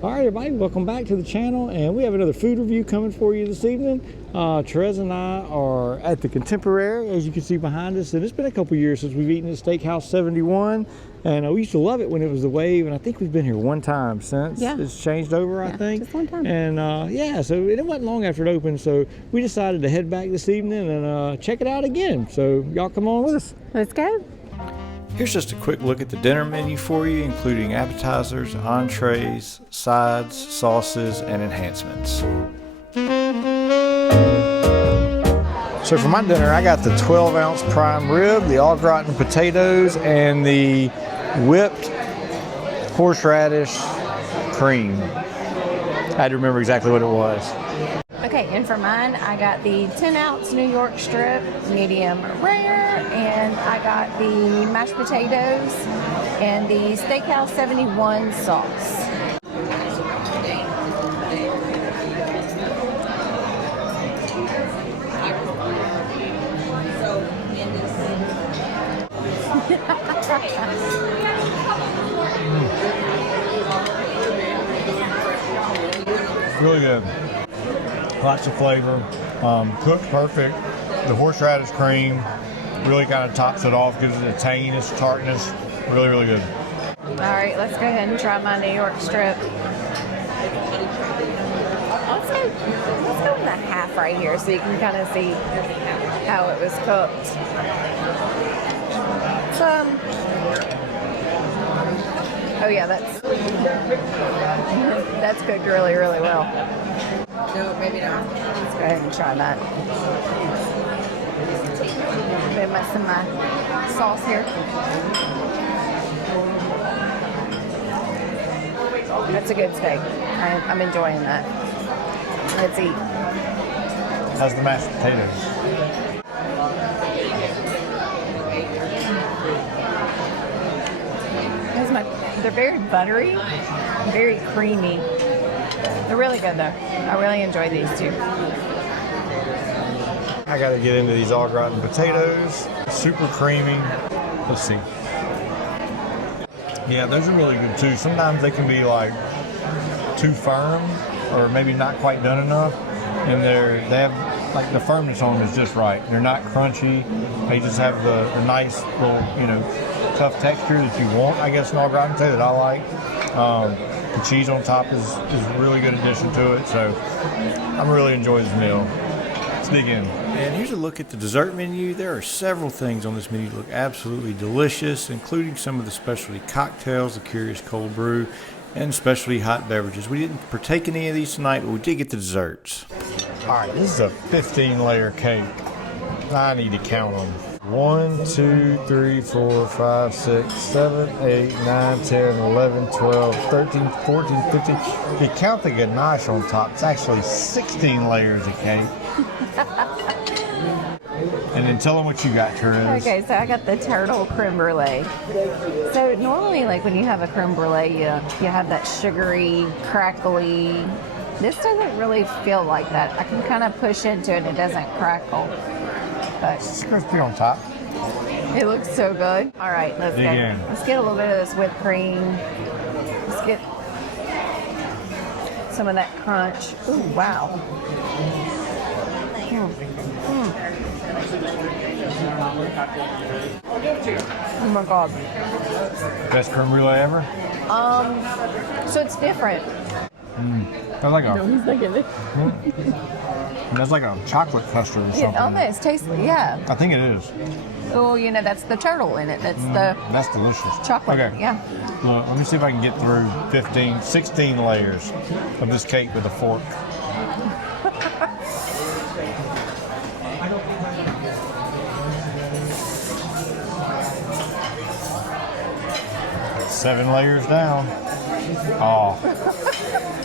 All right, everybody, welcome back to the channel, and we have another food review coming for you this evening. Terese and I are at the Contemporary, as you can see behind us, and it's been a couple years since we've eaten at Steakhouse 71, and we used to love it when it was the Wave, and I think we've been here one time since. Yeah. It's changed over, I think. Just one time. And yeah, so it wasn't long after it opened, so we decided to head back this evening and check it out again. So y'all come on with us. Let's go. Here's just a quick look at the dinner menu for you, including appetizers, entrees, sides, sauces, and enhancements. So for my dinner, I got the 12-ounce prime rib, the au gratin potatoes, and the whipped horseradish cream. I had to remember exactly what it was. Okay, and for mine, I got the 10-ounce New York strip, medium rare, and I got the mashed potatoes and the Steakhouse 71 sauce. Really good. Lots of flavor, cooked perfect. The horseradish cream really kind of tops it off, gives it a tanginess, tartness. Really, really good. All right, let's go ahead and try my New York strip. Let's go in the half right here so you can kind of see how it was cooked. Oh yeah, that's cooked really, really well. No, maybe not. Let's go ahead and try that. Bit of some of my sauce here. That's a good steak. I'm enjoying that. Let's eat. How's the mashed potatoes? They're very buttery, very creamy. They're really good though. I really enjoy these too. I got to get into these au gratin potatoes. Super creamy. Let's see. Yeah, those are really good too. Sometimes they can be like too firm or maybe not quite done enough. And they have like the firmness on them is just right. They're not crunchy. They just have the nice little, tough texture that you want, I guess, in au gratin potato that I like. The cheese on top is a really good addition to it, so I'm really enjoying this meal. Let's dig in. And here's a look at the dessert menu. There are several things on this menu that look absolutely delicious, including some of the specialty cocktails, the Curious Cold Brew, and specialty hot beverages. We didn't partake in any of these tonight, but we did get the desserts. All right, this is a 15-layer cake. I need to count them. 1, 2, 3, 4, 5, 6, 7, 8, 9, 10, 11, 12, 13, 14, 15. If you count the ganache on top, it's actually 16 layers of cake. And then tell them what you got, Terese. Okay, so I got the turtle creme brulee. So normally, like when you have a creme brulee, you have that sugary, crackly. This doesn't really feel like that. I can kind of push into it and it doesn't crackle. But It's crispy on top. it looks so good. All right, let's get a little bit of this whipped cream. Let's get some of that crunch. Ooh, wow. Oh my God. Best creme brulee ever? So it's different. That's like a, he's not getting it. that's like a chocolate custard or something. It almost tastes, yeah. I think it is. Oh, that's the turtle in it. That's That's delicious. chocolate. Okay. Yeah. Look, let me see if I can get through 16 layers of this cake with a fork. Seven layers down. Oh.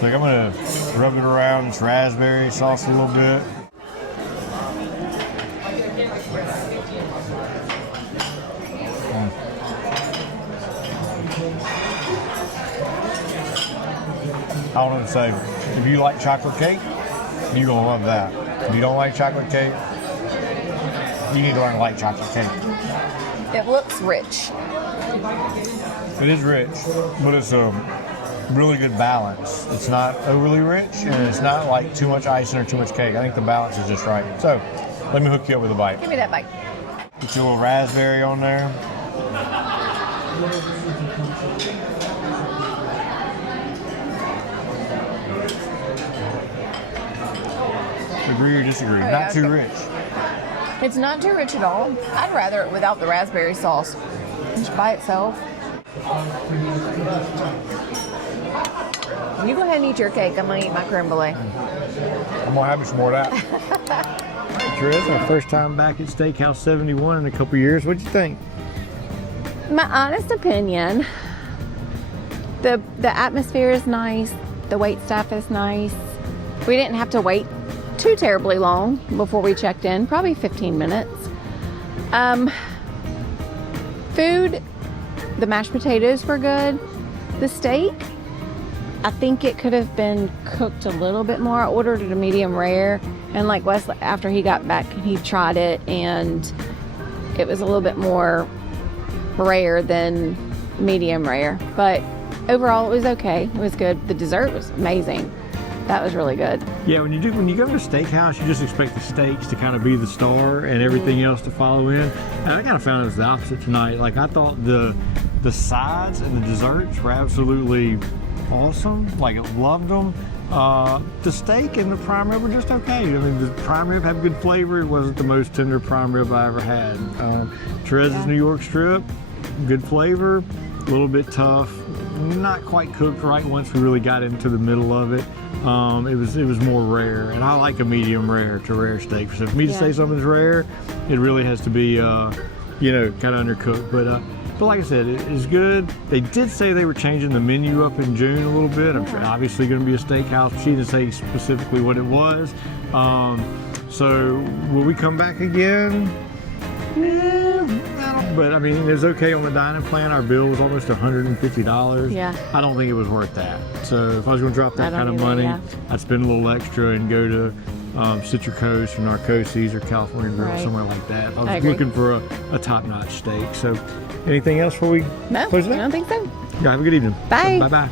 Look, I'm going to rub it around this raspberry sauce a little bit. I don't know what to say. If you like chocolate cake, you're going to love that. If you don't like chocolate cake, you need to learn to like chocolate cake. It looks rich. It is rich, but it's really good balance. It's not overly rich, and it's not like too much icing or too much cake. I think the balance is just right. So, let me hook you up with a bite. Give me that bite. Put your little raspberry on there. Agree or disagree? Oh, yeah, Not too okay. rich. It's not too rich at all. I'd rather it without the raspberry sauce. Just by itself. You go ahead and eat your cake. I'm gonna eat my creme brulee. I'm gonna have me some more of that. Terese, our first time back at Steakhouse 71 in a couple years. What'd you think? My honest opinion, the atmosphere is nice. The wait staff is nice. We didn't have to wait too terribly long before we checked in. Probably 15 minutes. Food, the mashed potatoes were good. The steak, I think it could have been cooked a little bit more. I ordered it a medium rare, and like Wes, after he got back, he tried it, and it was a little bit more rare than medium rare. But overall, it was okay. It was good. The dessert was amazing. That was really good. Yeah, when you go to a steakhouse, you just expect the steaks to kind of be the star and everything else to follow in. And I kind of found it was the opposite tonight. Like, I thought the sides and the desserts were absolutely awesome. Like, I loved them. The steak and the prime rib were just okay. I mean, the prime rib had good flavor. It wasn't the most tender prime rib I ever had. Terese's New York strip, good flavor, a little bit tough, not quite cooked right once we really got into the middle of it. It was more rare, and I like a medium rare to rare steak. So for me to say something's rare, it really has to be, kind of undercooked. But like I said, it's good. They did say they were changing the menu up in June a little bit. I'm sure obviously going to be a steakhouse. She didn't say specifically what it was. So will we come back again? But I mean, it was okay on the dining plan. Our bill was almost $150. Yeah. I don't think it was worth that. So if I was going to drop that kind of either, money, yeah. I'd spend a little extra and go to Citrus Coast or Narcosis or California Grill, Right. somewhere like that. If I I was agree. looking for a top-notch steak. So anything else before we No, close it I out? don't think so. Yeah, have a good evening. Bye. Bye-bye.